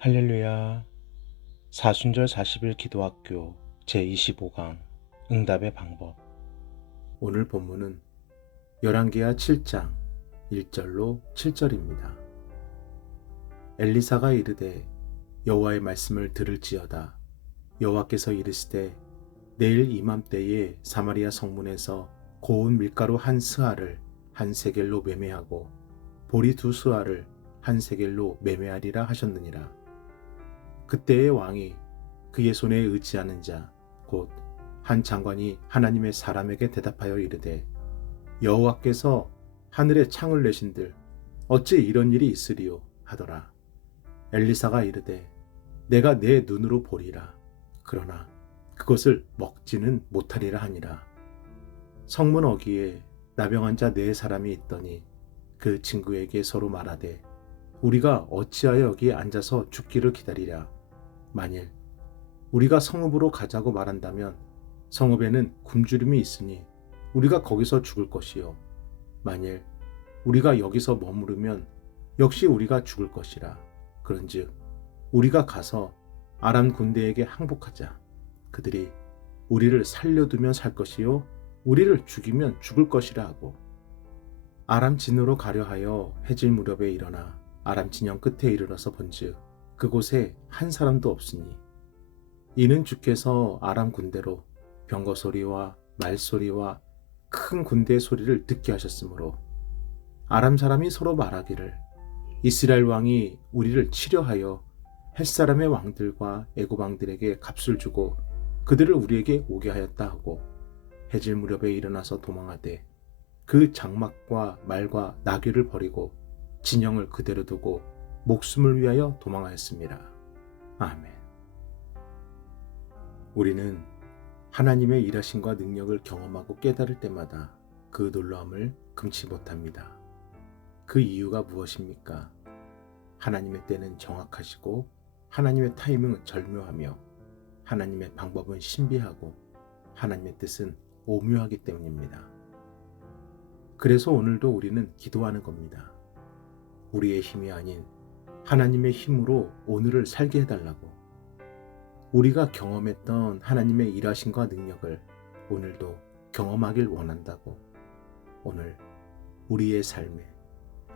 할렐루야. 사순절 40일 기도학교 제25강 응답의 방법. 오늘 본문은 열왕기하 7장 1절로 7절입니다. 엘리사가 이르되 여호와의 말씀을 들을지어다. 여호와께서 이르시되 내일 이맘때에 사마리아 성문에서 고운 밀가루 한 스아를 한 세겔로 매매하고 보리 두 스아를 한 세겔로 매매하리라 하셨느니라. 그때의 왕이 그의 손에 의지하는 자 곧 한 장관이 하나님의 사람에게 대답하여 이르되 여호와께서 하늘에 창을 내신들 어찌 이런 일이 있으리요 하더라. 엘리사가 이르되 내가 내 눈으로 보리라. 그러나 그것을 먹지는 못하리라 하니라. 성문 어귀에 나병한 자 네 사람이 있더니 그 친구에게 서로 말하되 우리가 어찌하여 여기 앉아서 죽기를 기다리랴. 만일 우리가 성읍으로 가자고 말한다면 성읍에는 굶주림이 있으니 우리가 거기서 죽을 것이요. 만일 우리가 여기서 머무르면 역시 우리가 죽을 것이라. 그런즉 우리가 가서 아람 군대에게 항복하자. 그들이 우리를 살려두면 살 것이요 우리를 죽이면 죽을 것이라 하고 아람 진으로 가려 하여 해질 무렵에 일어나 아람 진영 끝에 이르러서 본즉 그곳에 한 사람도 없으니 이는 주께서 아람 군대로 병거 소리와 말소리와 큰 군대의 소리를 듣게 하셨으므로 아람 사람이 서로 말하기를 이스라엘 왕이 우리를 치려하여 햇사람의 왕들과 애굽 왕들에게 값을 주고 그들을 우리에게 오게 하였다 하고 해질 무렵에 일어나서 도망하되 그 장막과 말과 나귀를 버리고 진영을 그대로 두고 목숨을 위하여 도망하였습니다. 아멘. 우리는 하나님의 일하심과 능력을 경험하고 깨달을 때마다 그 놀라움을 금치 못합니다. 그 이유가 무엇입니까? 하나님의 때는 정확하시고 하나님의 타이밍은 절묘하며 하나님의 방법은 신비하고 하나님의 뜻은 오묘하기 때문입니다. 그래서 오늘도 우리는 기도하는 겁니다. 우리의 힘이 아닌 하나님의 힘으로 오늘을 살게 해달라고. 우리가 경험했던 하나님의 일하심과 능력을 오늘도 경험하길 원한다고. 오늘 우리의 삶에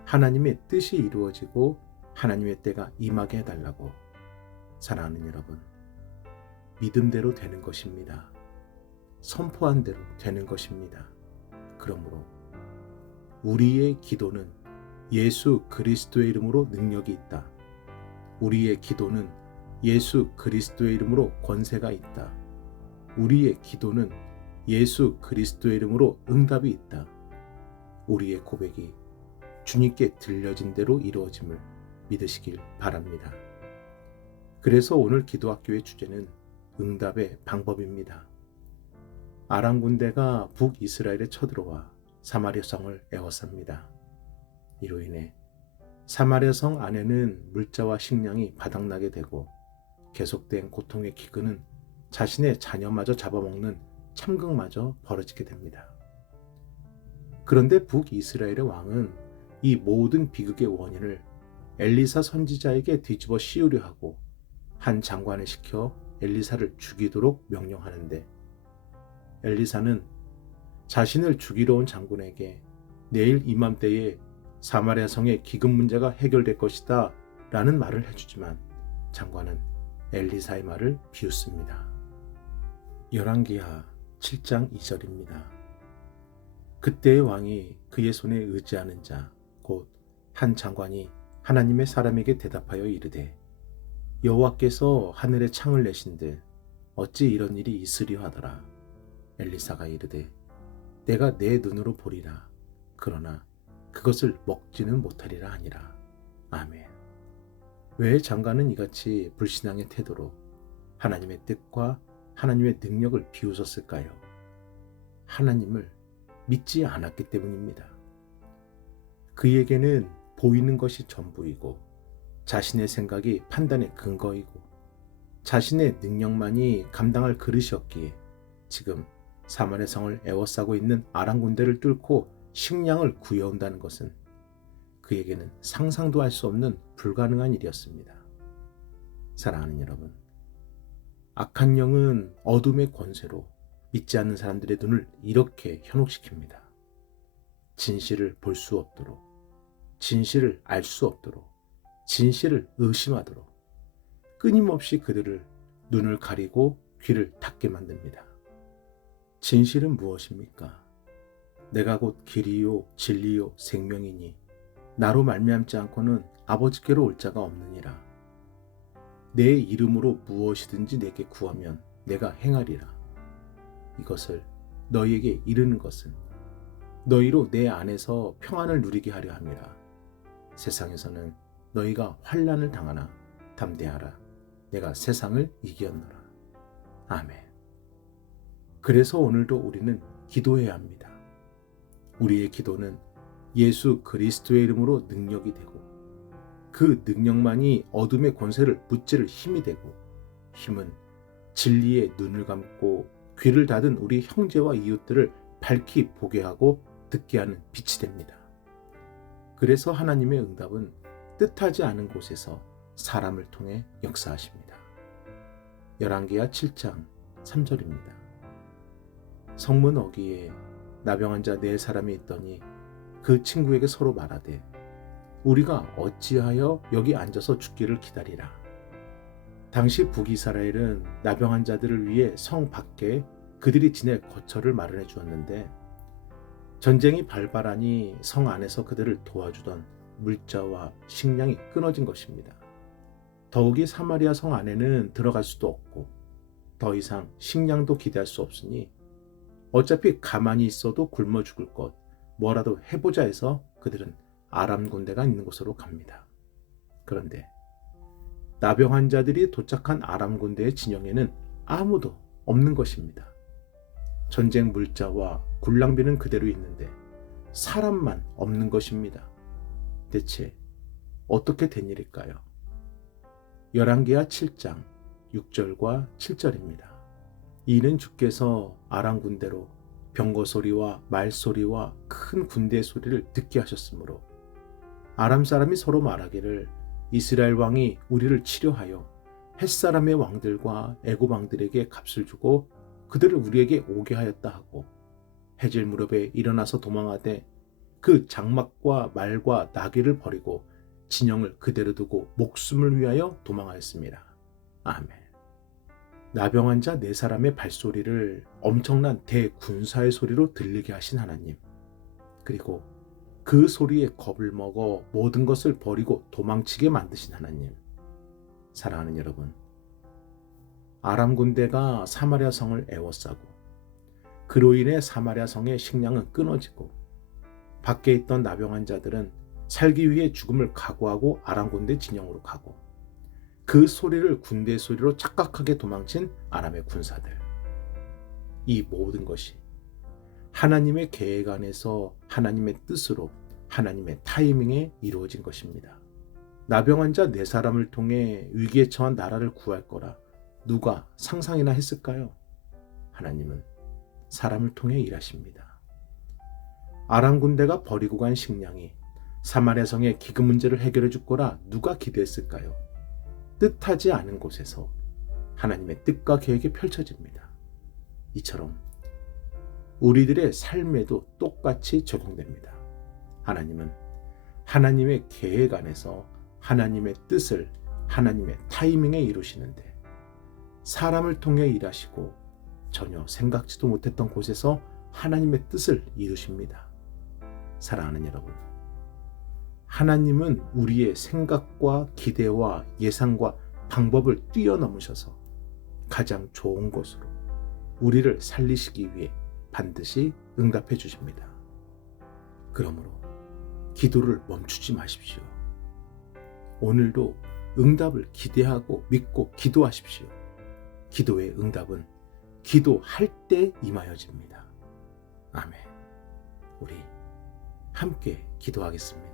하나님의 뜻이 이루어지고 하나님의 때가 임하게 해달라고. 사랑하는 여러분, 믿음대로 되는 것입니다. 선포한 대로 되는 것입니다. 그러므로 우리의 기도는 예수 그리스도의 이름으로 능력이 있다. 우리의 기도는 예수 그리스도의 이름으로 권세가 있다. 우리의 기도는 예수 그리스도의 이름으로 응답이 있다. 우리의 고백이 주님께 들려진 대로 이루어짐을 믿으시길 바랍니다. 그래서 오늘 기도학교의 주제는 응답의 방법입니다. 아람 군대가 북이스라엘에 쳐들어와 사마리아 성을 에워쌉니다. 이로 인해 사마리아 성 안에는 물자와 식량이 바닥나게 되고 계속된 고통의 기근은 자신의 자녀마저 잡아먹는 참극마저 벌어지게 됩니다. 그런데 북이스라엘의 왕은 이 모든 비극의 원인을 엘리사 선지자에게 뒤집어 씌우려 하고 한 장관을 시켜 엘리사를 죽이도록 명령하는데 엘리사는 자신을 죽이러 온 장군에게 내일 이맘때에 사마리아 성의 기근 문제가 해결될 것이다 라는 말을 해주지만 장관은 엘리사의 말을 비웃습니다. 열왕기하 7장 2절입니다. 그때의 왕이 그의 손에 의지하는 자 곧 한 장관이 하나님의 사람에게 대답하여 이르되 여호와께서 하늘에 창을 내신들 어찌 이런 일이 있으려 하더라. 엘리사가 이르되 내가 내 눈으로 보리라. 그러나 그것을 먹지는 못하리라 하니라. 아멘. 왜 장관은 이같이 불신앙의 태도로 하나님의 뜻과 하나님의 능력을 비웃었을까요? 하나님을 믿지 않았기 때문입니다. 그에게는 보이는 것이 전부이고 자신의 생각이 판단의 근거이고 자신의 능력만이 감당할 그릇이었기에 지금 사마리아 성을 에워싸고 있는 아람 군대를 뚫고 식량을 구해온다는 것은 그에게는 상상도 할 수 없는 불가능한 일이었습니다. 사랑하는 여러분, 악한 영은 어둠의 권세로 믿지 않는 사람들의 눈을 이렇게 현혹시킵니다. 진실을 볼 수 없도록, 진실을 알 수 없도록, 진실을 의심하도록 끊임없이 그들을 눈을 가리고 귀를 닫게 만듭니다. 진실은 무엇입니까? 내가 곧 길이요 진리요 생명이니 나로 말미암지 않고는 아버지께로 올 자가 없느니라. 내 이름으로 무엇이든지 내게 구하면 내가 행하리라. 이것을 너희에게 이르는 것은 너희로 내 안에서 평안을 누리게 하려 함이라. 세상에서는 너희가 환난을 당하나 담대하라. 내가 세상을 이기었노라. 아멘. 그래서 오늘도 우리는 기도해야 합니다. 우리의 기도는 예수 그리스도의 이름으로 능력이 되고 그 능력만이 어둠의 권세를 무찌를 힘이 되고 힘은 진리의 눈을 감고 귀를 닫은 우리 형제와 이웃들을 밝히 보게 하고 듣게 하는 빛이 됩니다. 그래서 하나님의 응답은 뜻하지 않은 곳에서 사람을 통해 역사하십니다. 열왕기하 7장 3절입니다. 성문 어귀에 나병한 자 4사람이 있더니 그 친구에게 서로 말하되 우리가 어찌하여 여기 앉아서 죽기를 기다리라. 당시 북이스라엘은 나병한 자들을 위해 성 밖에 그들이 지낼 거처를 마련해 주었는데 전쟁이 발발하니 성 안에서 그들을 도와주던 물자와 식량이 끊어진 것입니다. 더욱이 사마리아 성 안에는 들어갈 수도 없고 더 이상 식량도 기대할 수 없으니 어차피 가만히 있어도 굶어 죽을 것 뭐라도 해보자 해서 그들은 아람 군대가 있는 곳으로 갑니다. 그런데 나병 환자들이 도착한 아람 군대의 진영에는 아무도 없는 것입니다. 전쟁 물자와 군량비는 그대로 있는데 사람만 없는 것입니다. 대체 어떻게 된 일일까요? 열왕기하 7장 6절과 7절입니다. 이는 주께서 아람 군대로 병거 소리와 말 소리와 큰 군대의 소리를 듣게 하셨으므로 아람 사람이 서로 말하기를 이스라엘 왕이 우리를 치려하여 햇사람의 왕들과 애굽 왕들에게 값을 주고 그들을 우리에게 오게 하였다 하고 해질 무렵에 일어나서 도망하되 그 장막과 말과 나귀를 버리고 진영을 그대로 두고 목숨을 위하여 도망하였습니다. 아멘. 나병한 자 4사람의 발소리를 엄청난 대군사의 소리로 들리게 하신 하나님, 그리고 그 소리에 겁을 먹어 모든 것을 버리고 도망치게 만드신 하나님. 사랑하는 여러분, 아람 군대가 사마리아 성을 에워싸고 그로 인해 사마리아 성의 식량은 끊어지고 밖에 있던 나병한 자들은 살기 위해 죽음을 각오하고 아람 군대 진영으로 가고 그 소리를 군대 소리로 착각하게 도망친 아람의 군사들. 이 모든 것이 하나님의 계획 안에서 하나님의 뜻으로 하나님의 타이밍에 이루어진 것입니다. 나병한 자 4사람을 통해 위기에 처한 나라를 구할 거라 누가 상상이나 했을까요? 하나님은 사람을 통해 일하십니다. 아람 군대가 버리고 간 식량이 사마리아 성의 기금 문제를 해결해 줄 거라 누가 기대했을까요? 뜻하지 않은 곳에서 하나님의 뜻과 계획이 펼쳐집니다. 이처럼 우리들의 삶에도 똑같이 적용됩니다. 하나님은 하나님의 계획 안에서 하나님의 뜻을 하나님의 타이밍에 이루시는데 사람을 통해 일하시고 전혀 생각지도 못했던 곳에서 하나님의 뜻을 이루십니다. 사랑하는 여러분, 하나님은 우리의 생각과 기대와 예상과 방법을 뛰어넘으셔서 가장 좋은 곳으로 우리를 살리시기 위해 반드시 응답해 주십니다. 그러므로 기도를 멈추지 마십시오. 오늘도 응답을 기대하고 믿고 기도하십시오. 기도의 응답은 기도할 때 임하여집니다. 아멘. 우리 함께 기도하겠습니다.